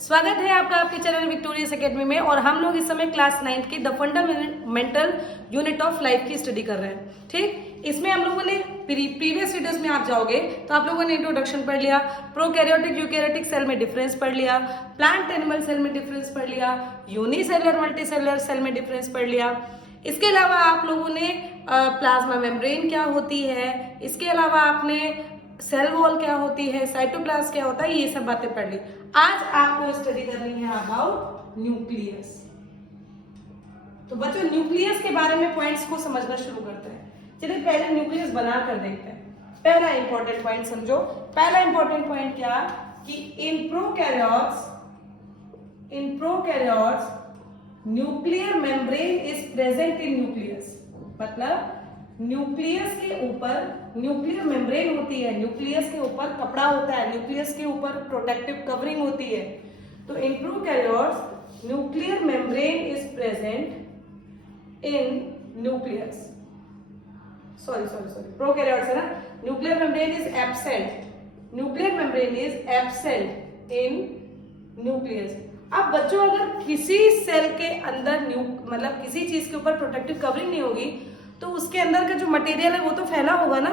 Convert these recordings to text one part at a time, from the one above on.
स्वागत है आपका आपके चैनल विक्टोरियस एकेडमी में। और हम लोग इस समय क्लास 9 की the fundamental unit of life की स्टडी कर रहे हैं। ठीक, इसमें हम लोगों ने प्रीवियस वीडियोस में आप जाओगे तो आप लोगों ने इंट्रोडक्शन पढ़ लिया, प्रोकैरियोटिक यूकैरियोटिक सेल में डिफरेंस पढ़ लिया, प्लांट एनिमल सेल में डिफरेंस पढ़ लिया, यूनिसेलुलर मल्टीसेलुलर सेल में डिफरेंस पढ़ लिया। इसके अलावा आप लोगों ने प्लाज्मा मेम्ब्रेन क्या होती है, इसके अलावा आपने सेल वॉल क्या होती है, साइटोप्लाज्म क्या होता है, ये सब बातें पढ़ ली। आज आपको स्टडी करनी है अबाउट न्यूक्लियस। तो बच्चों, न्यूक्लियस के बारे में पॉइंट्स को समझना शुरू करते हैं। चलिए पहले न्यूक्लियस बना कर देखते हैं। पहला इंपॉर्टेंट पॉइंट समझो। पहला इंपॉर्टेंट पॉइंट क्या कि in prokaryotes nuclear membrane is present in nucleus. मतलब न्यूक्लियस के ऊपर न्यूक्लियर मेम्ब्रेन होती है, न्यूक्लियस के ऊपर कपड़ा होता है, न्यूक्लियस के ऊपर प्रोटेक्टिव कवरिंग होती है। तो in prokaryotes nuclear membrane is present in nucleus. Sorry prokaryotes है ना। Nuclear membrane is absent, nuclear membrane is absent in nucleus. अब बच्चों, अगर किसी सेल के अंदर मतलब किसी चीज के ऊपर प्रोटेक्टिव कवरिंग नहीं होगी तो उसके अंदर का जो मटेरियल है वो तो फैला होगा ना।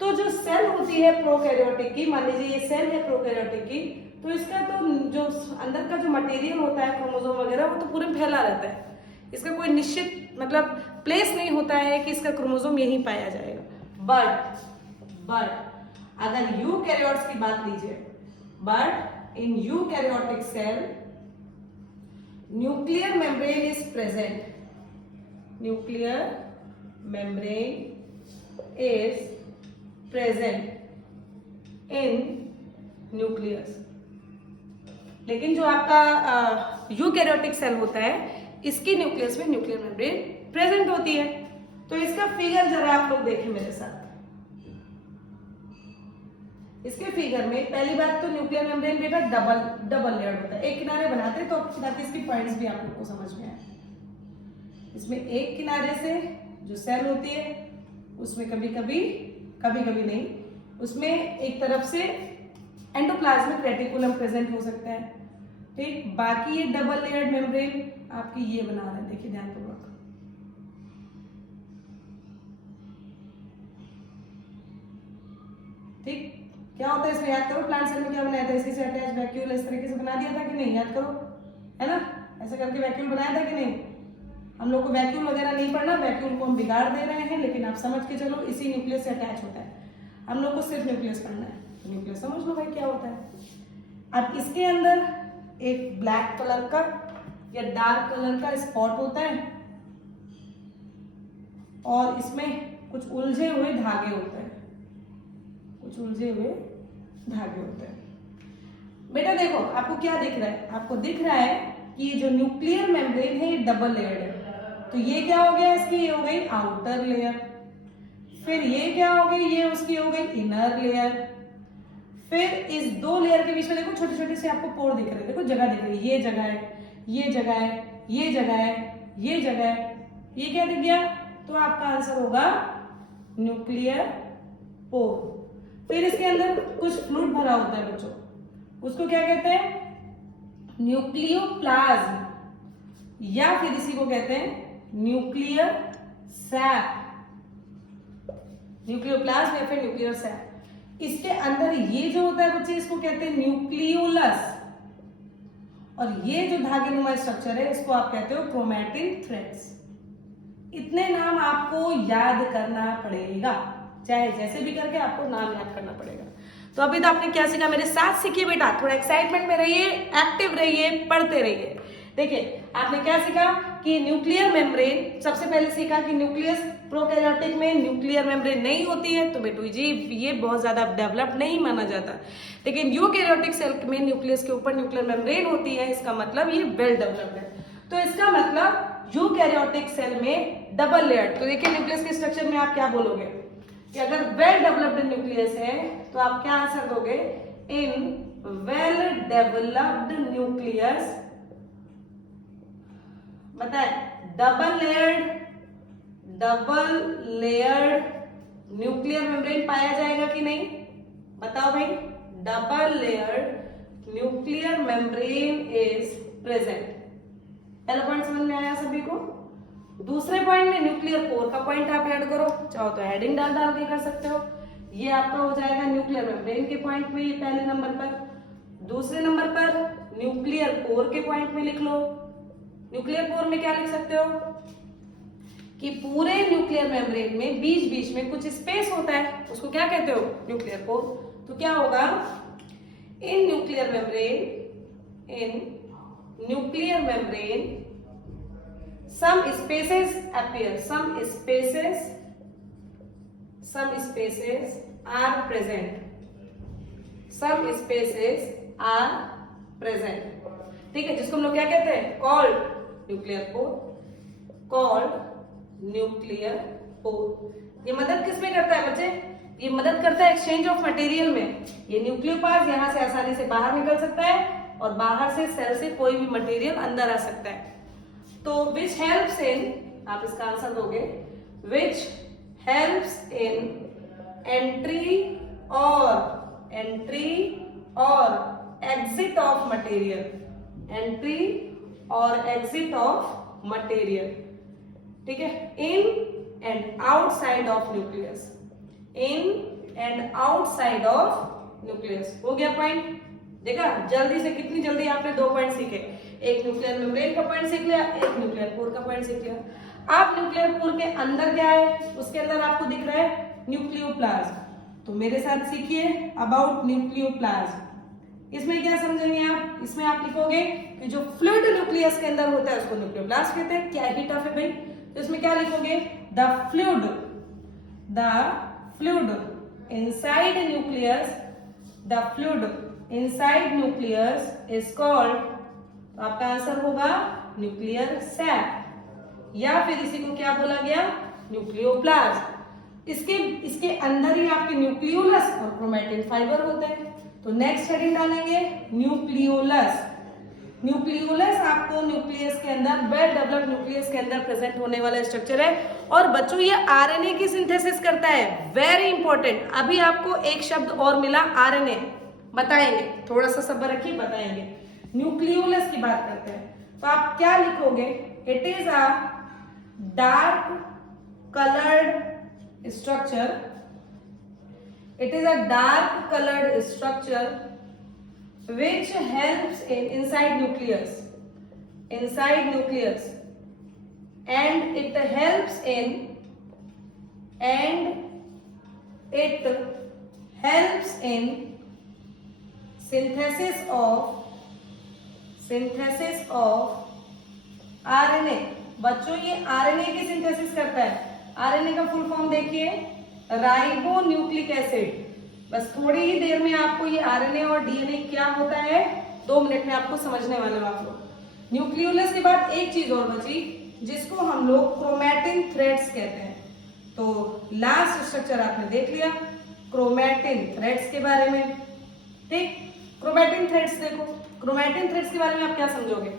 तो जो सेल होती है प्रोकैरियोटिक की, मान लीजिए ये सेल है प्रोकैरियोटिक की, तो इसका तो जो अंदर का जो मटेरियल होता है क्रोमोसोम वगैरह वो तो पूरे फैला रहता है। इसका कोई निश्चित मतलब प्लेस नहीं होता है कि इसका क्रोमोसोम यहीं पाया जाएगा। बट अगर यूकैरियोट्स की बात लीजिए, but in eukaryotic cell nuclear membrane is present, nuclear membrane is present in nucleus। लेकिन जो आपका यूकैरियोटिक सेल होता है इसकी न्यूक्लियस में न्यूक्लियर मेम्ब्रेन प्रेजेंट होती है। तो इसका फिगर जरा आप लोग देखें मेरे साथ। इसके फिगर में पहली बात तो न्यूक्लियर मेम्ब्रेन बेटा डबल लेयर्ड होता है। एक किनारे बनाते हैं तो ताकि इसकी पॉइंट्स भी आप लोग को समझ में आए। इसमें एक किनारे से जो सेल होती है उसमें कभी कभी नहीं, उसमें एक तरफ से एंडोप्लाज्मिक रेटिकुलम प्रेजेंट हो सकता है। ठीक, बाकी ये डबल लेयर्ड मेम्ब्रेन आपकी ये बना रहे हैं, देखिए ध्यानपूर्वक। ठीक, क्या होता है इसमें याद करो। प्लांट सेल में क्या बनाया था, इसी से अटैच वैक्यूल इस तरीके से बना दिया था कि नहीं, याद करो, है ना। ऐसे करके वैक्यूल बनाया था कि नहीं। हम लोग को वैक्यूल वगैरह नहीं पढ़ना, वैक्यूल को हम बिगाड़ दे रहे हैं, लेकिन आप समझ के चलो इसी न्यूक्लियस से अटैच होता है। हम लोग को सिर्फ न्यूक्लियस पढ़ना है, तो न्यूक्लियस समझ लो भाई क्या होता है। अब इसके अंदर एक ब्लैक कलर का या डार्क कलर का स्पॉट होता है और इसमें कुछ उलझे हुए धागे होते हैं, कुछ उलझे हुए धागे होते हैं। बेटा देखो आपको क्या दिख रहा है, आपको दिख रहा है कि ये जो न्यूक्लियर मेम्ब्रेन है ये डबल लेयर्ड है। तो ये क्या हो गया, इसकी ये हो गई आउटर लेयर, फिर ये क्या हो गई, ये उसकी हो गई इनर लेयर। फिर इस दो लेयर के बीच में देखो छोटे छोटे से आपको पोर दिख रहे हैं, देखो जगह दिख रही है, ये जगह है, ये जगह है, ये जगह है, ये जगह है, ये क्या दिख गया। तो आपका आंसर होगा न्यूक्लियर पोर। फिर इसके अंदर कुछ फ्लूइड भरा होता है बच्चों, उसको क्या कहते हैं, न्यूक्लियोप्लाज्म, या फिर इसी को कहते हैं न्यूक्लियर सैक, न्यूक्लियोप्लाज्म या फिर न्यूक्लियर सैक। इसके अंदर ये जो होता है बच्चे इसको कहते हैं न्यूक्लियोलस, और ये जो धागेनुमा स्ट्रक्चर है इसको आप कहते हो क्रोमैटिन थ्रेड्स। इतने नाम आपको याद करना पड़ेगा, चाहे जैसे भी करके आपको नाम याद करना पड़ेगा। तो अभी तो आपने क्या सीखा, मेरे साथ सीखिए बेटा, थोड़ा एक्साइटमेंट में रहिए, एक्टिव रहिए, पढ़ते रहिए। देखिए आपने क्या सीखा कि न्यूक्लियर मेम्ब्रेन, सबसे पहले सीखा कि न्यूक्लियस प्रोकैरियोटिक में न्यूक्लियर मेम्ब्रेन नहीं होती है, तो बेटू जी ये बहुत ज्यादा डेवलप नहीं माना जाता। लेकिन यूकैरियोटिक सेल में न्यूक्लियस के ऊपर न्यूक्लियर मेम्ब्रेन होती है, इसका मतलब ये वेल डेवलप्ड है। तो इसका मतलब यूकैरियोटिक सेल में डबल लेयर्ड। तो देखिए न्यूक्लियस के स्ट्रक्चर में आप क्या बोलोगे कि अगर वेल डेवलप्ड न्यूक्लियस है तो आप क्या आंसर दोगे, इन वेल डेवलप्ड न्यूक्लियस, बताए डबल लेयर्ड न्यूक्लियर मेम्ब्रेन पाया जाएगा कि नहीं, बताओ भाई। Double layered nuclear nuclear membrane is present. पहला पॉइंट समझ में आया सभी को। दूसरे पॉइंट में न्यूक्लियर पोर का पॉइंट आप ऐड करो, चाहो तो हेडिंग डाल डाल के कर सकते हो। ये आपका हो जाएगा न्यूक्लियर मेम्ब्रेन के पॉइंट में, ये पहले नंबर पर। दूसरे नंबर पर न्यूक्लियर पोर के पॉइंट में लिख लो। न्यूक्लियर पोर में क्या लिख सकते हो कि पूरे न्यूक्लियर मेम्ब्रेन में बीच बीच में कुछ स्पेस होता है, उसको क्या कहते हो, न्यूक्लियर पोर। तो क्या होगा, in nuclear membrane some spaces appear, some spaces are present, ठीक है, जिसको हम लोग क्या कहते हैं, कॉल्ड न्यूक्लियर पोर। ये मदद किसमें करता है बच्चे, ये मदद करता है एक्सचेंज ऑफ मटेरियल में। ये न्यूक्लियोपास यहाँ से आसानी से बाहर निकल सकता है और बाहर से सेल से कोई भी मटेरियल अंदर आ सकता है। तो विच हेल्प्स इन, आप इसका आंसर दोगे, विच हेल्प्स इन एंट्री और एग्जिट ऑफ मटेरियल, ठीक है, in and outside of nucleus. हो गया पॉइंट, देखा जल्दी से, कितनी जल्दी आपने 2 पॉइंट सीखे। एक न्यूक्लियर मेम्ब्रेन का पॉइंट सीख लिया, एक न्यूक्लियर पोर का पॉइंट सीख लिया। आप न्यूक्लियर पोर के अंदर क्या है, उसके अंदर आपको दिख रहा है न्यूक्लियोप्लाज्म। तो मेरे साथ सीखिए अबाउट न्यूक्लियोप्लाज्म। इसमें क्या समझेंगे आप, इसमें आप लिखोगे कि जो फ्लूइड न्यूक्लियस के अंदर होता है उसको न्यूक्लियोप्लाज्म कहते हैं। क्या ही टफ है भाई। तो इसमें क्या लिखोगे, the fluid inside nucleus is called, तो आपका आंसर होगा न्यूक्लियर सैक, या फिर इसी को क्या बोला गया, न्यूक्लियोप्लाज्म। इसके अंदर ही आपके न्यूक्लियोलस और क्रोमैटिन फाइबर होते हैं। तो नेक्स्ट हेडिंग डालेंगे न्यूक्लियोलस। न्यूक्लियोलस आपको न्यूक्लियस के अंदर, वेल डेवलप्ड न्यूक्लियस के अंदर प्रेजेंट होने वाला स्ट्रक्चर है। और बच्चों ये आरएनए की सिंथेसिस करता है, वेरी इंपॉर्टेंट। अभी आपको एक शब्द और मिला, आरएनए, बताएंगे, थोड़ा सा सब्र रखिए, बताएंगे। न्यूक्लियोलस की बात करते हैं, तो आप क्या लिखोगे, it is a dark coloured structure which helps in inside nucleus and it helps in synthesis of RNA। बच्चों ये RNA की सिंथेसिस करता है। RNA का फुल फॉर्म देखिए, राइबो न्यूक्लिक एसिड। बस थोड़ी ही देर में आपको ये आरएनए और डीएनए क्या होता है 2 मिनट में आपको समझने वाले हो आप लोग। न्यूक्लियोलस के बाद एक चीज और बची जिसको हम लोग क्रोमैटिन थ्रेड्स कहते हैं। तो लास्ट स्ट्रक्चर आपने देख लिया क्रोमैटिन थ्रेड्स के बारे में, ठीक। क्रोमैटिन थ्रेड्स देखो, क्रोमैटिन थ्रेड्स के बारे में आप क्या समझोगे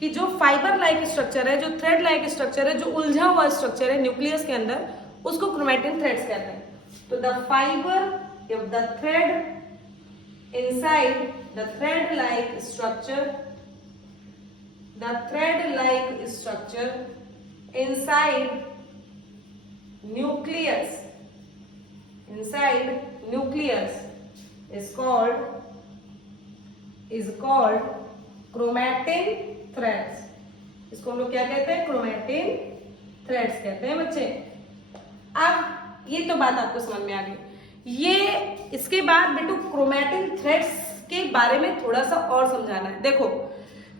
कि जो फाइबर लाइक स्ट्रक्चर है, जो थ्रेड लाइक स्ट्रक्चर है, जो उलझा हुआ स्ट्रक्चर है न्यूक्लियस के अंदर, उसको क्रोमैटिन थ्रेड्स कहते हैं। तो the fibre, if the thread inside the thread-like structure inside nucleus is called chromatin threads। इसको हम लोग क्या कहते हैं, क्रोमैटिन थ्रेड्स कहते हैं बच्चे। अब ये तो बात आपको समझ में आ गई। ये इसके बाद बेटू क्रोमैटिन थ्रेड्स के बारे में थोड़ा सा और समझाना है। देखो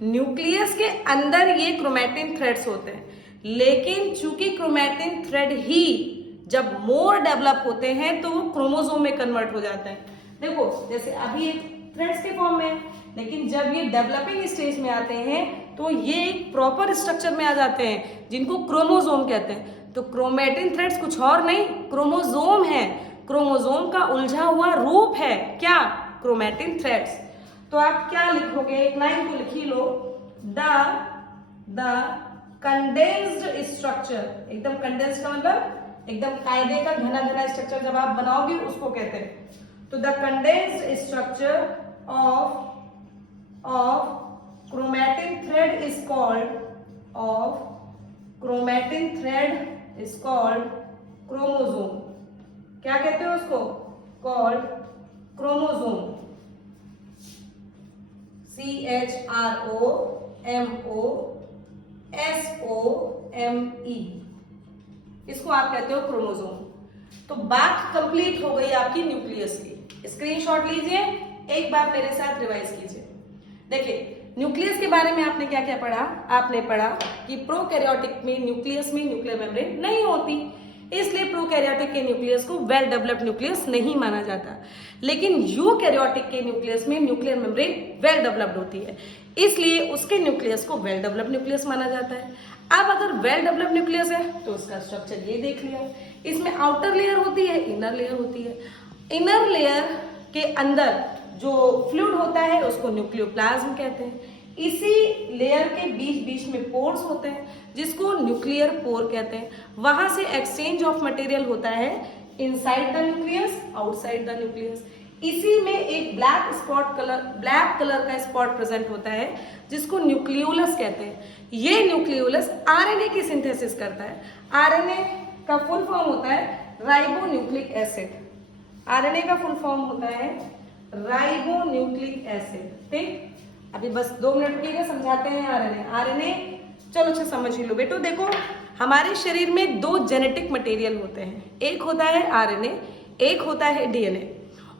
न्यूक्लियस के अंदर ये क्रोमैटिन थ्रेड्स होते हैं, लेकिन चूंकि क्रोमैटिन थ्रेड ही जब मोर डेवलप होते हैं तो वो क्रोमोसोम में कन्वर्ट हो जाते हैं। देखो जैसे अभी एक थ्रेड्स के फॉर्म में, लेकिन जब ये डेवलपिंग स्टेज में आते हैं तो ये एक प्रॉपर स्ट्रक्चर में आ जाते हैं जिनको क्रोमोसोम कहते हैं। तो क्रोमैटिन थ्रेड्स कुछ और नहीं, क्रोमोसोम है। क्रोमोसोम का उलझा हुआ रूप है क्या, क्रोमैटिन थ्रेड्स। तो आप क्या लिखोगे, एक लाइन को लिखी लो, द कंडेंस्ड स्ट्रक्चर। एकदम कंडेंस्ड का मतलब एकदम कायदे का घना घना स्ट्रक्चर जब आप बनाओगे उसको कहते हैं। तो the condensed structure of of chromatin thread is called chromosome. क्या कहते हैं उसको? called chromosome. CHROMOSOME, इसको आप कहते हो क्रोमोसोम। तो बात कंप्लीट हो गई आपकी न्यूक्लियस की। स्क्रीनशॉट लीजिए, एक बार मेरे साथ रिवाइज कीजिए। देखिए न्यूक्लियस के बारे में आपने क्या क्या पढ़ा? आपने पढ़ा कि प्रोकैरियोटिक में न्यूक्लियस में न्यूक्लियर मेम्ब्रेन नहीं होती, इसलिए प्रोकैरियोटिक के न्यूक्लियस को वेल डेवलप्ड न्यूक्लियस नहीं माना जाता। लेकिन यूकैरियोटिक के न्यूक्लियस में न्यूक्लियर मेम्ब्रेन वेल डेवलप्ड होती है, इसलिए उसके न्यूक्लियस को वेल डेवलप्ड न्यूक्लियस माना जाता है। अब अगर वेल डेवलप्ड न्यूक्लियस है तो उसका स्ट्रक्चर ये देख लिया। इसमें आउटर लेयर होती है, इनर लेयर होती है। इनर लेयर के अंदर जो फ्लूइड होता है उसको न्यूक्लियोप्लाज्म कहते हैं। इसी लेयर के बीच बीच में पोर्स होते हैं जिसको न्यूक्लियर पोर कहते हैं। वहां से एक्सचेंज ऑफ मटेरियल होता है inside the nucleus, outside the nucleus. इसी में एक ब्लैक कलर का स्पॉट प्रेजेंट होता है जिसको न्यूक्लियोलस कहते हैं। ये न्यूक्लियोलस आरएनए की सिंथेसिस करता है। आरएनए का फुल फॉर्म होता है राइबोन्यूक्लिक एसिड। आरएनए का फुल फॉर्म होता है राइबोन्यूक्लिक एसिड। ठीक, अभी बस 2 मिनट रुकिएगा, समझाते हैं आरएनए। चलो अच्छा समझ ही लो बेटो। देखो हमारे शरीर में 2 जेनेटिक मटेरियल होते हैं, एक होता है आरएनए, एक होता है डीएनए।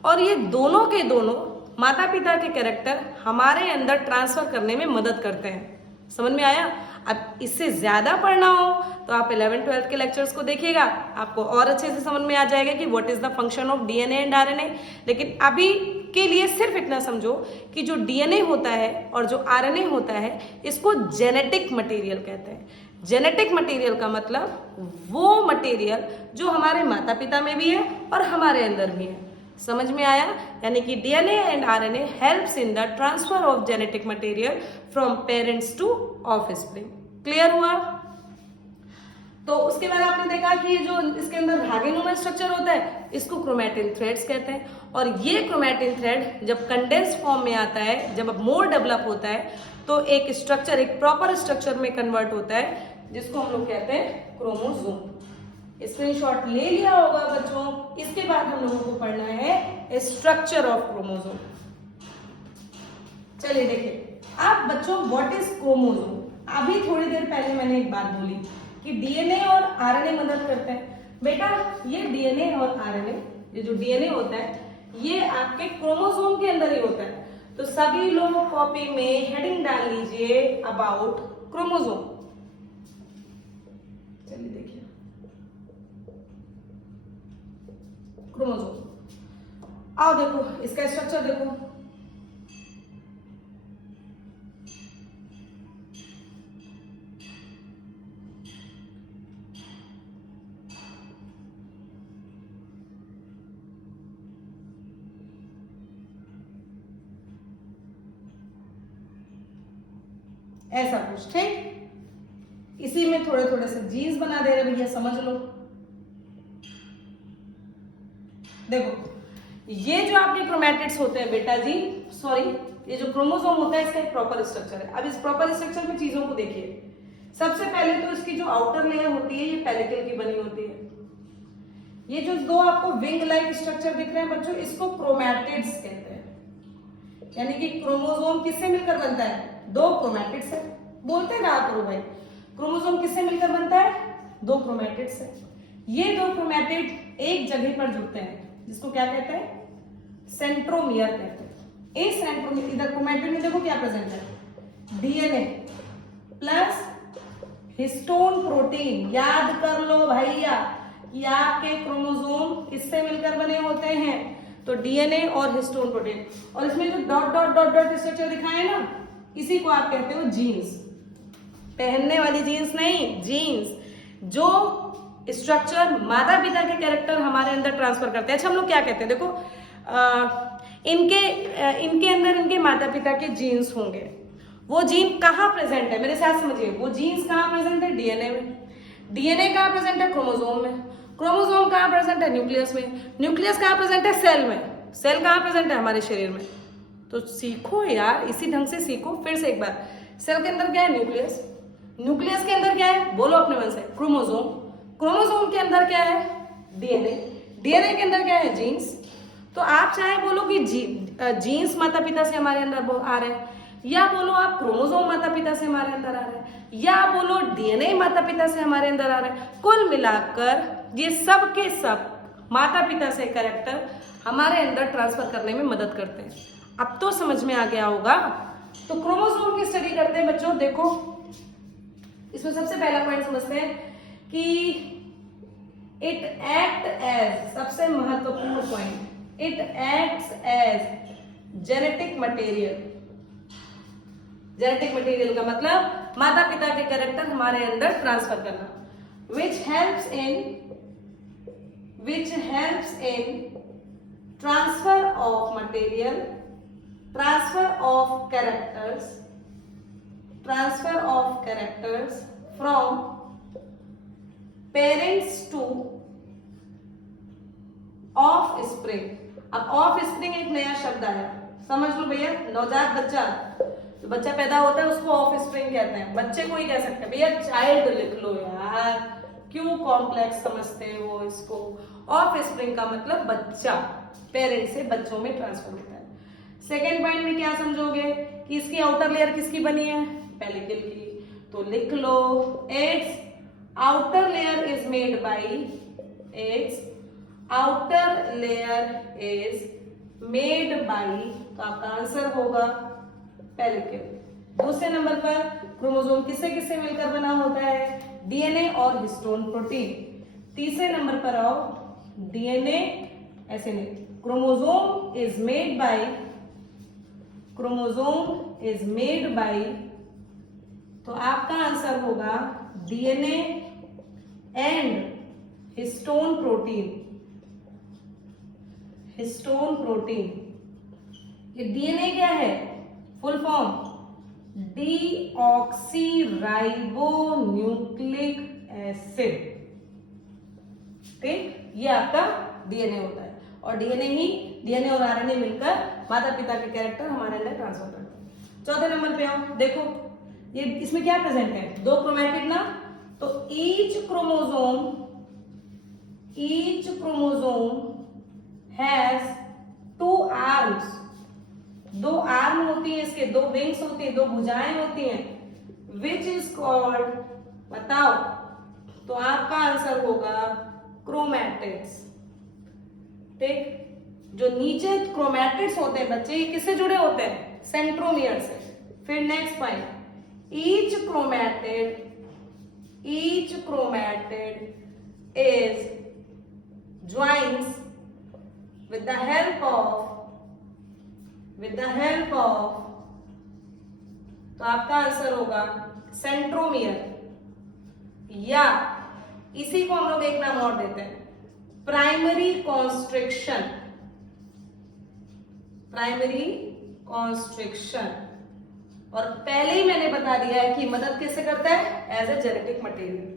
और ये दोनों के दोनों माता पिता के कैरेक्टर हमारे अंदर ट्रांसफर करने में मदद करते हैं। समझ में आया? अब इससे ज्यादा पढ़ना हो तो आप 11th-12th के लेक्चर्स को देखिएगा, आपको और अच्छे से समझ में आ जाएगा कि what is the function of DNA and RNA. लेकिन अभी के लिए सिर्फ इतना समझो कि जो डीएनए होता है और जो आरएनए होता है इसको जेनेटिक मटेरियल कहते हैं। जेनेटिक मटेरियल का मतलब वो मटेरियल जो हमारे माता पिता में भी है और हमारे अंदर भी है। समझ में आया? यानी कि DNA and RNA helps in the transfer of genetic material from parents to offspring. Clear हुआ? तो उसके बाद आपने देखा कि ये जो इसके अंदर धागेनुमा स्ट्रक्चर होता है इसको क्रोमैटिन थ्रेड्स कहते हैं। और ये क्रोमैटिन थ्रेड जब कंडेंस्ड फॉर्म में आता है, जब मोर डेवलप होता है तो एक स्ट्रक्चर, एक प्रॉपर स्ट्रक्चर में कन्वर्ट होता है जिसको हम लोग कहते हैं क्रोमोसोम। स्क्रीनशॉट ले लिया होगा बच्चों। इसके बाद हम लोगों को पढ़ना है स्ट्रक्चर ऑफ क्रोमोसोम। चलिए देखिए अब बच्चों व्हाट इज क्रोमोसोम। अभी थोड़ी देर पहले मैंने एक बात बोली कि डीएनए और आरएनए मदद करते हैं। बेटा ये डीएनए और आरएनए, ये जो डीएनए होता है ये आपके क्रोमोसोम के अंदर ही होता है। तो सभी लोग कॉपी में हेडिंग डाल लीजिए अबाउट क्रोमोसोम। चलिए देखिए क्रोमोसोम। आओ देखो इसका स्ट्रक्चर देखो। ऐसा कुछ, ठीक। इसी में थोड़े थोड़े से जीन्स बना दे रहे भैया, समझ लो। देखो ये जो आपके क्रोमैटिड्स होते हैं बेटा जी, सॉरी, ये जो क्रोमोसोम होता है इसका एक प्रॉपर स्ट्रक्चर है। अब इस प्रॉपर स्ट्रक्चर में चीजों को देखिए। सबसे पहले तो इसकी जो आउटर लेयर होती है ये पेलिकल की बनी होती है। ये जो 2 आपको विंग लाइक स्ट्रक्चर दिख रहे हैं बच्चों, इसको क्रोमैटिड्स कहते हैं। यानी कि क्रोमोसोम किससे मिलकर बनता है? 2 क्रोमैटिड से। बोलते रहा करो भाई, क्रोमोसोम किससे मिलकर बनता है? 2 क्रोमैटिड से। ये 2 क्रोमैटिड एक जगह पर जुड़ते हैं जिसको क्या कहते हैं? सेंट्रोमियर कहते हैं। इस सेंट्रोमियर, इधर क्रोमैटिड में देखो क्या प्रेजेंट है? DNA plus histone protein. याद कर लो भैया कि आपके क्रोमोसोम किससे मिलकर बने होते हैं? तो डीएनए और हिस्टोन प्रोटीन। और इसमें जो dot dot dot dot structure दिखाए ना, इसी को आप कहते हो जीन्स। पहनने वाली जीन्स नहीं, जीन्स। जो स्ट्रक्चर माता पिता के कैरेक्टर हमारे अंदर ट्रांसफर करते हैं। अच्छा हम लोग क्या कहते हैं? देखो इनके अंदर इनके माता पिता के जीन्स होंगे। वो जीन कहाँ प्रेजेंट है? मेरे साथ समझिए, वो जीन्स कहाँ प्रेजेंट है? डीएनए में। डीएनए कहाँ प्रेजेंट है? क्रोमोसोम में। क्रोमोसोम कहाँ प्रेजेंट है? न्यूक्लियस में। न्यूक्लियस कहाँ प्रेजेंट है? सेल में। सेल कहाँ प्रेजेंट है? हमारे शरीर में। तो सीखो यार, इसी ढंग से सीखो। फिर से एक बार, सेल के अंदर क्या है? न्यूक्लियस। न्यूक्लियस के अंदर क्या है? बोलो अपने मन से। क्रोमोसोम। क्रोमोसोम के अंदर क्या है? डीएनए। डीएनए के अंदर क्या है? जीन्स। तो आप चाहे बोलो कि जीन्स माता पिता से हमारे अंदर आ रहे हैं, या बोलो आप क्रोमोसोम माता पिता से हमारे अंदर आ रहे हैं, या बोलो डीएनए माता पिता से हमारे अंदर आ रहे हैं। कुल मिलाकर ये सब के सब माता पिता से कैरेक्टर हमारे अंदर ट्रांसफर करने में मदद करते हैं। अब तो समझ में आ गया होगा। तो क्रोमोसोम की स्टडी करते हैं बच्चों। देखो इसमें सबसे पहला पॉइंट समझते हैं कि इट एक्ट एज, सबसे महत्वपूर्ण point, it acts as genetic material. Genetic material का मतलब माता पिता के कैरेक्टर हमारे अंदर ट्रांसफर करना। which helps in transfer of material, transfer of characters from parents to offspring। अब offspring एक नया शब्द आया, समझ लो भैया। नवजात बच्चा, जो बच्चा पैदा होता है उसको ऑफस्प्रिंग कहते हैं। बच्चे को ही कह सकते हैं भैया, चाइल्ड लिख लो यार, क्यों कॉम्प्लेक्स समझते हो इसको। ऑफस्प्रिंग का मतलब बच्चा, पेरेंट से बच्चों में ट्रांसफर होता है। सेकेंड पॉइंट में क्या समझोगे कि इसकी आउटर लेयर किसकी बनी है? पेलिकल की। तो लिख लो, its outer layer is made by, तो आपका आंसर होगा पेलिकल। दूसरे नंबर पर क्रोमोसोम किससे किससे मिलकर बना होता है? डीएनए और हिस्टोन प्रोटीन। तीसरे नंबर पर आओ, डीएनए ऐसे नहीं, क्रोमोसोम इज मेड बाय, तो आपका आंसर होगा डीएनए एंड हिस्टोन प्रोटीन। ये डीएनए क्या है? Full form deoxyribonucleic acid. ठीक, ये आपका डीएनए होता है। और डीएनए और आरएनए मिलकर माता पिता के कैरेक्टर हमारे अंदर ट्रांसफर करते हैं। चौथे नंबर पे आओ, देखो ये इसमें क्या प्रेजेंट है? दो क्रोमैटिड ना, तो each chromosome has two arms. दो आर्म होती है इसके, दो विंग्स होती है, दो भुजाएं होती हैं, विच इज कॉल्ड, बताओ। तो आपका आंसर होगा क्रोमैटिड्स। ठीक, जो नीचे क्रोमैटिड्स होते हैं बच्चे, ये किससे जुड़े होते हैं? सेंट्रोमियर से। फिर next point, each chromatid is joins with the help of, तो आपका आंसर होगा सेंट्रोमियर, या इसी को हम लोग एक नाम और देते हैं, प्राइमरी कॉन्स्ट्रिक्शन। और पहले ही मैंने बता दिया है कि मदद किससे करता है? As a genetic material.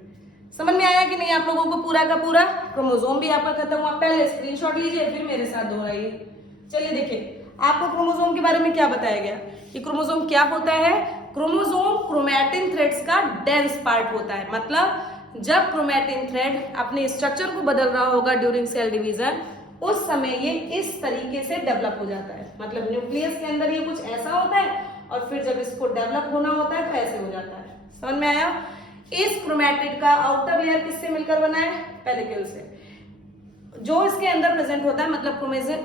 समझ में आया कि नहीं आप लोगों को पूरा का पूरा? क्रोमोसोम भी आपका खत्म हुआ। पहले स्क्रीनशॉट लीजिए, फिर मेरे साथ दोहराइए। चलिए देखिए, आपको क्रोमोसोम के बारे में क्या बताया गया कि क्रोमोसोम क्या होता है? क्रोमोसोम क्रोमैटिन थ्रेड्स का डेंस पार्ट होता है। मतलब जब क्रोमैटिन थ्रेड अपने स्ट्रक्चर को बदल रहा होगा ड्यूरिंग सेल डिवीजन, उस समय ये इस तरीके से डेवलप हो जाता है। मतलब न्यूक्लियस के अंदर ये कुछ ऐसा होता है, और फिर जब इसको डेवलप होना होता है तो ऐसे हो जाता है। समझ में आया? इस क्रोमैटिड का आउटर लेयर किससे मिलकर बना है? पेलिकल से। जो इसके अंदर प्रेजेंट होता है, मतलब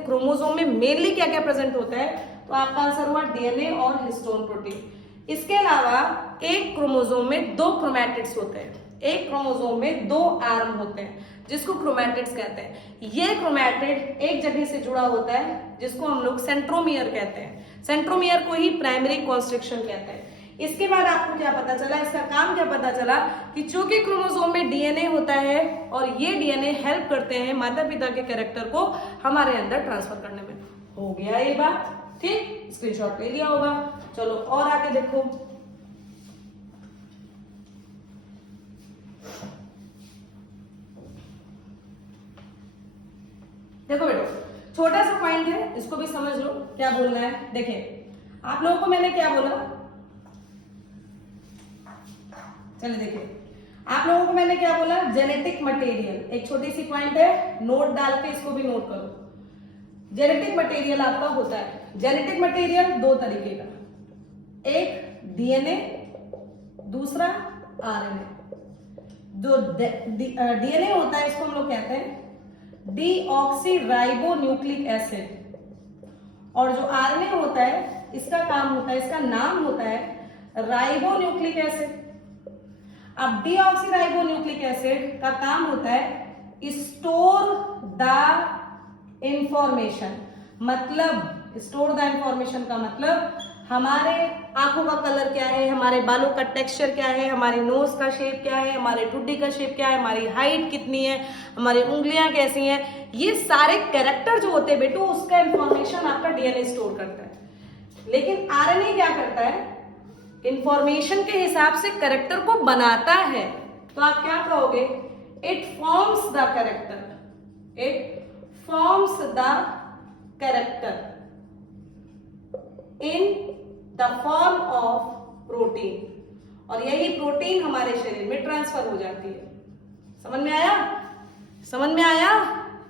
क्रोमोसोम में मेनली क्या क्या प्रेजेंट होता है? तो आपका आंसर हुआ डीएनए और हिस्टोन प्रोटीन। इसके अलावा एक क्रोमोसोम में दो क्रोमैटिड्स होते हैं, एक क्रोमोसोम में दो आर्म होते हैं, जिसको क्रोमैटिड्स कहते हैं। ये क्रोमैटिड एक जगह से जुड़ा होता है, जिसको हम लोग सेंट्रोमियर कहते हैं। सेंट्रोमियर को ही प्राइमरी कॉन्स्ट्रिक्शन कहते हैं। इसके बाद आपको क्या पता चला, इसका काम क्या पता चला कि चूंकि क्रोमोसोम में डीएनए होता है और ये डीएनए हेल्प करते हैं माता पिता के कैरेक्टर को हमारे अंदर ट्रांसफर करने में। हो गया ये बात? ठीक, स्क्रीनशॉट ले लिया होगा। चलो और आगे देखो, देखो बेटो, छोटा सा पॉइंट है, इसको भी समझ लो क्या बोलना है। देखिए आप लोगों को मैंने क्या बोला, चलिए देखिए आप लोगों को मैंने क्या बोला, जेनेटिक मटेरियल। एक छोटी सी पॉइंट है, नोट डाल के इसको भी नोट करो। जेनेटिक मटेरियल आपका होता है, जेनेटिक मटेरियल दो तरीके का, एक डीएनए, दूसरा आरएनए। जो डीएनए होता है इसको हम लोग कहते हैं डीऑक्सी न्यूक्लिक एसिड, और जो आरएनए होता है इसका काम होता है, इसका नाम होता है राइबोन्यूक्लिक एसिड। अब डीऑक्सी न्यूक्लिक एसिड का काम होता है स्टोर द इंफॉर्मेशन। मतलब स्टोर द इंफॉर्मेशन का मतलब हमारे आंखों का कलर क्या है, हमारे बालों का टेक्सचर क्या है, हमारी नोज का शेप क्या है, हमारे ठुड्डी का शेप क्या है, हमारी हाइट कितनी है, हमारी उंगलियां कैसी हैं, ये सारे कैरेक्टर जो होते हैं बेटू, उसका इंफॉर्मेशन आपका डीएनए स्टोर करता है। लेकिन आरएनए क्या करता है, इंफॉर्मेशन के हिसाब से कैरेक्टर को बनाता है। तो आप क्या कहोगे, it forms the character, it forms the character in the form of protein, और यही प्रोटीन हमारे शरीर में ट्रांसफर हो जाती है। समझ में आया? समझ में आया?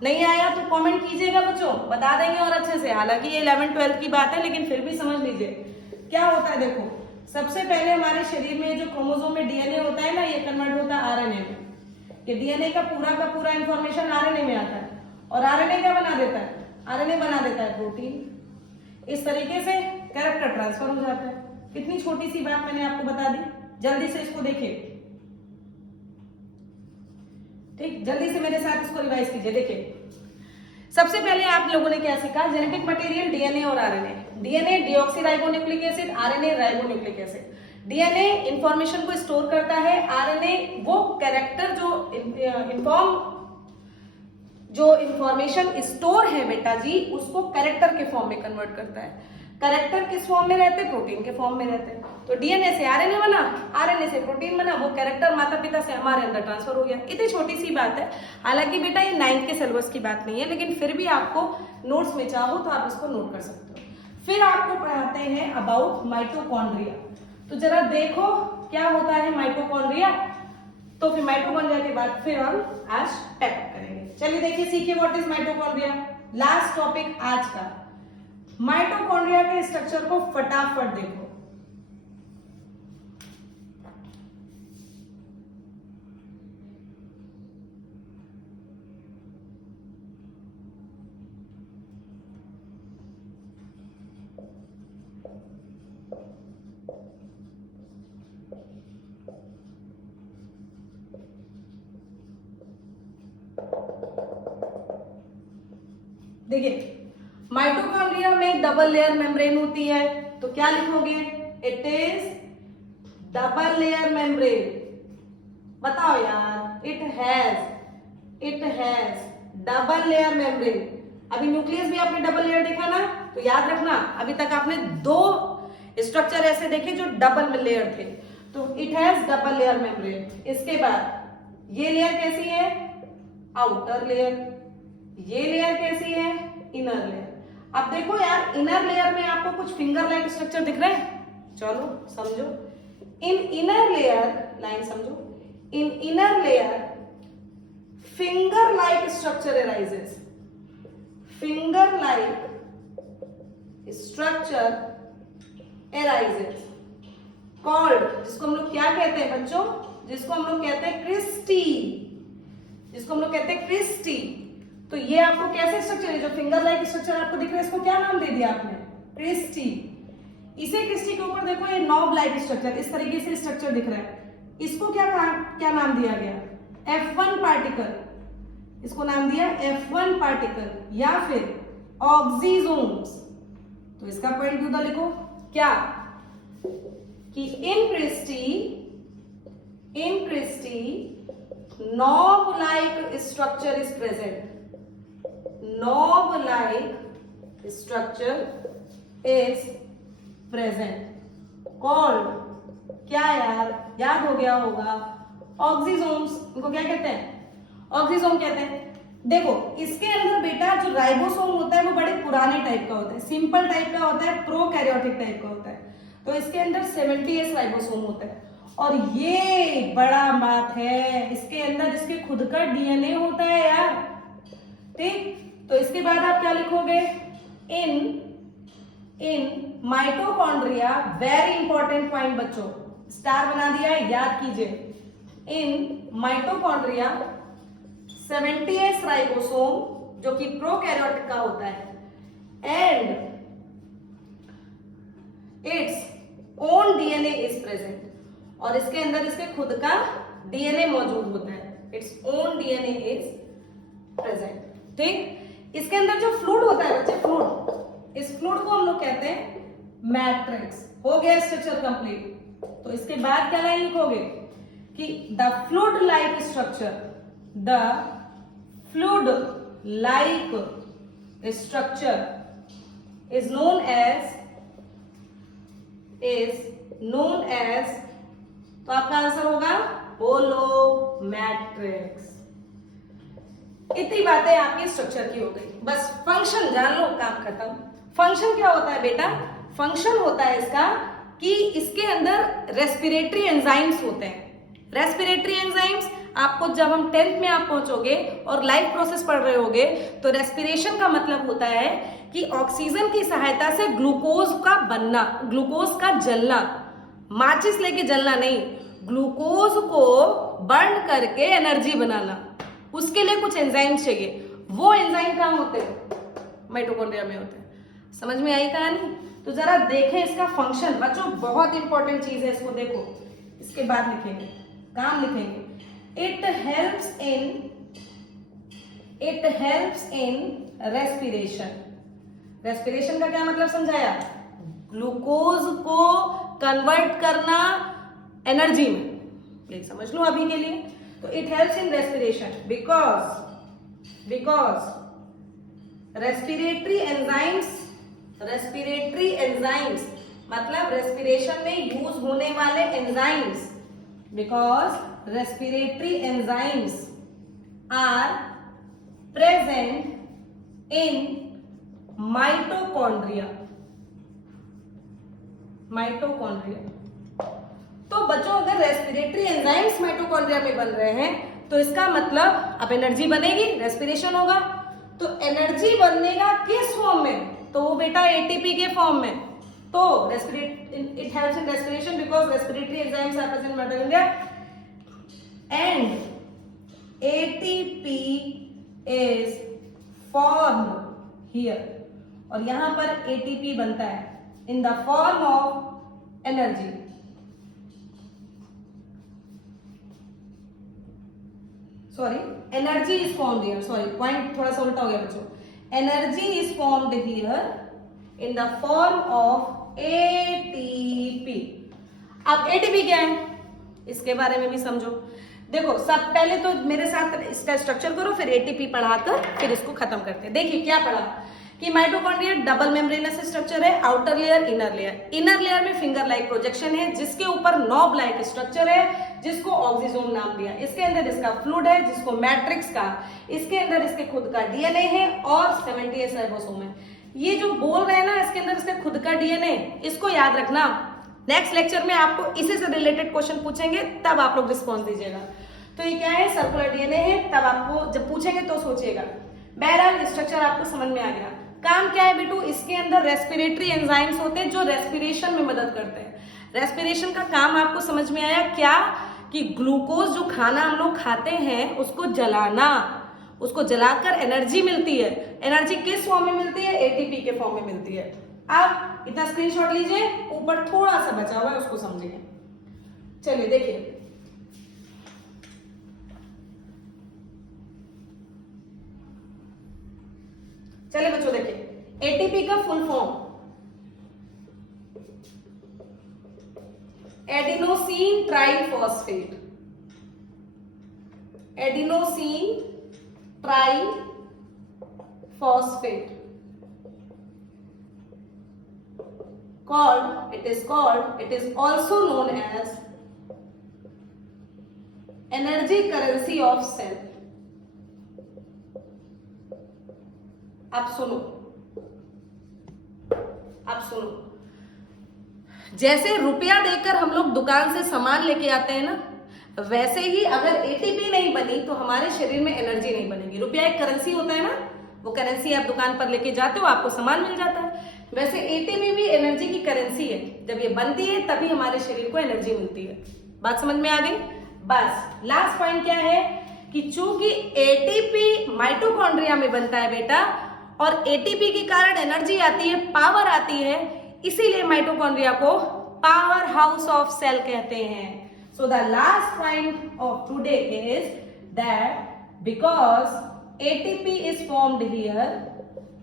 नहीं आया तो कमेंट कीजिएगा बच्चों, बता देंगे और अच्छे से। हालांकि ये 11th-12th की बात है, लेकिन फिर भी समझ लीजिए क्या होता है। देखो सबसे पहले हमारे शरीर में जो क्रोमोसोम में डीएनए होता है ना, ये कन्वर्ट होता है आरएनए में। ये डीएनए का पूरा इंफॉर्मेशन आरएनए में आता है, और आरएनए क्या बना देता है, आरएनए बना देता है प्रोटीन। इस तरीके से कैरेक्टर ट्रांसफर हो जाता है। कितनी छोटी सी बात मैंने आपको बता दी, जल्दी से इसको देखिए, ठीक, जल्दी से मेरे साथ इसको रिवाइज कीजिए। देखिए सबसे पहले आप लोगों ने क्या सीखा, जेनेटिक मटेरियल डीएनए और RNA. DNA deoxy ribonucleic acid, RNA ribonucleic acid. DNA information को स्टोर करता है, आरएनए वो कैरेक्टर जो इंफॉर्मेशन स्टोर है बेटा जी, उसको कैरेक्टर के फॉर्म में कन्वर्ट करता है। कैरेक्टर किस फॉर्म में रहते हैं, प्रोटीन के फॉर्म में रहते हैं। तो डीएनए से आरएनए बना, आरएनए से प्रोटीन बना, वो कैरेक्टर माता पिता से हमारे अंदर ट्रांसफर हो गया। इतनी छोटी सी बात है, हालांकि बेटा ये 9th के सिलेबस की बात नहीं है, लेकिन फिर भी आपको नोट्स में चाहो तो आप इसको नोट कर सकते हो। फिर आपको पढ़ाते हैं अबाउट माइटोकॉन्ड्रिया। तो जरा देखो क्या होता है माइटोकॉन्ड्रिया, तो फिर माइटोकॉन्ड्रिया के बाद फिर हम आज टैप करेंगे। चलिए देखिए, सीखिए what is mitochondria. Last topic आज का, माइटोकॉन्ड्रिया के स्ट्रक्चर को फटाफट देखो। देखिए माइटोकॉन्ड्रिया में डबल लेयर मेम्ब्रेन होती है, तो क्या लिखोगे, it is double layer membrane. बताओ यार, it has double layer membrane. अभी न्यूक्लियस भी आपने डबल लेयर देखा ना, तो याद रखना अभी तक आपने 2 स्ट्रक्चर ऐसे देखे जो डबल लेयर थे, तो it has double layer membrane. इसके बाद ये लेयर कैसी है, आउटर लेयर, ये लेयर कैसी है, इनर लेयर। अब देखो यार, इनर लेयर में आपको कुछ फिंगर लाइक स्ट्रक्चर दिख रहे हैं, चलो समझो। इन इनर लेयर, लाइन समझो, इन inner layer finger like structure arises, finger like structure arises called, जिसको हम लोग क्या कहते हैं बच्चों, जिसको हम लोग कहते हैं क्रिस्टी, जिसको हम लोग कहते हैं क्रिस्टी। तो ये आपको कैसे स्ट्रक्चर है, जो फिंगर लाइक स्ट्रक्चर आपको दिख रहा है, इसको क्या नाम दे दिया आपने, क्रिस्टी। इसे क्रिस्टी के ऊपर देखो, ये नॉब लाइक स्ट्रक्चर, इस तरीके से स्ट्रक्चर दिख रहा है, इसको क्या नाम दिया गया, F1 पार्टिकल, इसको नाम दिया F1 पार्टिकल, या फिर ऑक्सीजोम्स। तो इसका पॉइंट टू द लिखो क्या, कि इन Christie knob like structure is present, knob like structure is present called, क्या यार याद हो गया होगा, ऑक्सीजोम्स। इनको क्या कहते हैं, ऑक्सीजोम कहते हैं। देखो इसके अंदर बेटा जो राइबोसोम होता है वो बड़े पुराने टाइप का होता है, सिंपल टाइप का होता है, प्रोकैरियोटिक टाइप का होता है। तो इसके अंदर 70s राइबोसोम होता है। और ये बड़ा बात है, इसके अंदर इसके खुद का डीएनए होता है यार। ठीक, तो इसके बाद आप क्या लिखोगे, in mitochondria, very important point बच्चों, स्टार बना दिया है, याद कीजिए। इन माइटोकॉन्ड्रिया 70s राइबोसोम जो कि प्रोकैरियोटिक का होता है, and its own DNA is present, और इसके अंदर इसके खुद का डीएनए मौजूद होता है, its own DNA is present. ठीक, इसके अंदर जो फ्लूइड होता है बच्चे, फ्लूइड, इस फ्लूइड को हम लोग कहते हैं मैट्रिक्स। हो गया स्ट्रक्चर कंप्लीट। तो इसके बाद क्या लाइन लिखोगे कि the fluid like structure, the fluid like structure is known as, तो आपका आंसर होगा बोलो मैट्रिक्स। इतनी बातें आपकी स्ट्रक्चर की हो गई, बस फंक्शन जान लो, काम खत्म। फंक्शन क्या होता है बेटा, फंक्शन होता है इसका कि इसके अंदर रेस्पिरेटरी एंजाइम्स होते हैं। रेस्पिरेटरी एंजाइम्स आपको जब हम 10th में आप पहुंचोगे और लाइफ प्रोसेस पढ़ रहे होगे, तो रेस्पिरेशन का मतलब होता है कि ऑक्सीजन की सहायता से ग्लूकोज का बनना, ग्लूकोज का जलना, माचिस लेके जलना नहीं, ग्लूकोज को बर्न करके एनर्जी बनाना, उसके लिए कुछ एंजाइम चाहिए। वो एंजाइम कहाँ होते हैं, माइटोकॉन्ड्रिया में होते हैं। समझ में आई कहानी? तो जरा देखें इसका फंक्शन बच्चों, बहुत इंपॉर्टेंट चीज है, इसको देखो। इसके बाद लिखेंगे, काम लिखेंगे, it helps in respiration. Respiration का क्या मतलब समझाया, ग्लूकोज को कन्वर्ट करना एनर्जी में, प्लीज समझ लो अभी के लिए। तो it helps in respiration because respiratory enzymes मतलब रेस्पिरेशन में यूज होने वाले enzymes, because respiratory enzymes are present in mitochondria. तो बच्चों अगर रेस्पिरेटरी एंजाइम्स माइटोकॉन्ड्रिया में बन रहे हैं तो इसका मतलब अब एनर्जी बनेगी, रेस्पिरेशन होगा। तो एनर्जी बनेगा किस फॉर्म में, तो वो बेटा एटीपी के फॉर्म में। तो it helps in respiration because respiratory enzymes are present in mitochondria and ATP is formed here, और यहां पर एटीपी बनता है in the form of energy. Sorry, energy is formed here, sorry point थोड़ा सा उल्टा हो गया बच्चों। Energy is formed here in the form of ATP. अब एटीपी क्या है इसके बारे में भी समझो। देखो सब पहले तो मेरे साथ इसका स्ट्रक्चर करो, फिर एटीपी पढ़ाकर फिर इसको खत्म करते हैं। देखिए क्या पढ़ा कि माइटोकॉन्ड्रिया डबल मेम्ब्रेनस स्ट्रक्चर है, outer layer inner layer. Inner layer में फिंगर लाइक प्रोजेक्शन है जिसके ऊपर नॉब लाइक स्ट्रक्चर है जिसको ऑक्सीजोम नाम दिया। इसके अंदर इसका फ्लूइड है जिसको मैट्रिक्स का, इसके अंदर इसके खुद का डीएनए है और 70s राइबोसोम है। ये जो बोल रहे हैं ना इसके अंदर इसका खुद का डीएनए, इसको याद रखना। नेक्स्ट लेक्चर में आपको इसी से रिलेटेड क्वेश्चन पूछेंगे, तब आप लोग रिस्पॉन्स दीजिएगा। तो ये क्या है, सर्कुलर डीएनए है, तब आपको जब पूछेंगे तो सोचिएगा। बहरहाल स्ट्रक्चर आपको समझ में आ गया। काम क्या है बेटू, इसके अंदर रेस्पिरेटरी एंजाइम्स होते हैं जो रेस्पिरेशन में मदद करते हैं। रेस्पिरेशन का काम आपको समझ में आया क्या, कि ग्लूकोज जो खाना हम लोग खाते हैं उसको जलाना, उसको जलाकर एनर्जी मिलती है। एनर्जी किस फॉर्म में मिलती है, एटीपी के फॉर्म में मिलती है। अब इतना स्क्रीनशॉट लीजिए, ऊपर थोड़ा सा बचा हुआ है उसको समझिए। चलिए देखिए, चलिए बच्चों देखिए, एटीपी का full form adenosine triphosphate. Adenosine triphosphate it is also known as energy currency of cell। अब सुनो, जैसे रुपया देकर हम लोग दुकान से सामान लेके आते हैं ना, वैसे ही अगर एटीपी नहीं बनी तो हमारे शरीर में एनर्जी नहीं बनेगी। रुपया एक करेंसी होता है ना, वो करेंसी आप दुकान पर लेके जाते हो, आपको सामान मिल जाता है। वैसे एटीपी भी एनर्जी की करेंसी है। जब ये बनती है तभी हमारे शरीर को एनर्जी मिलती है। बात समझ में आ गई? बस लास्ट पॉइंट क्या है कि चूंकि एटीपी माइटोकॉन्ड्रिया में बनता है बेटा, और एटीपी के कारण एनर्जी आती है, पावर आती है, इसीलिए माइटोकॉन्ड्रिया को पावर हाउस ऑफ सेल कहते हैं। So the last point of today is that because ATP is formed here,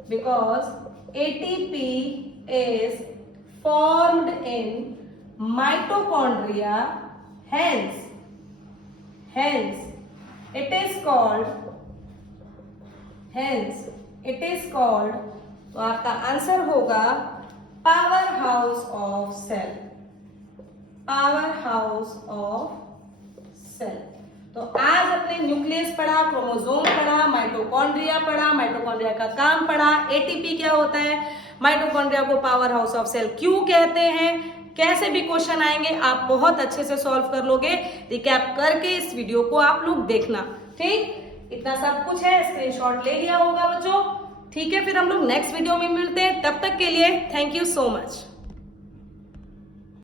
because ATP is formed in mitochondria, hence it is called, तो आपका आंसर होगा power house of cell, power house of cell. तो आज अपने nucleus पढ़ा, chromosome पढ़ा, mitochondria पढ़ा, mitochondria का काम पढ़ा, एटीपी क्या होता है, माइटोकॉन्ड्रिया को पावर हाउस ऑफ सेल क्यों कहते हैं, कैसे भी क्वेश्चन आएंगे आप बहुत अच्छे से सॉल्व कर लोगे। रिकैप करके इस वीडियो को आप लोग देखना, ठीक? इतना सब कुछ है, स्क्रीनशॉट ले लिया होगा बच्चों, ठीक है? फिर हम लोग नेक्स्ट वीडियो में मिलते हैं, तब तक के लिए थैंक यू सो मच।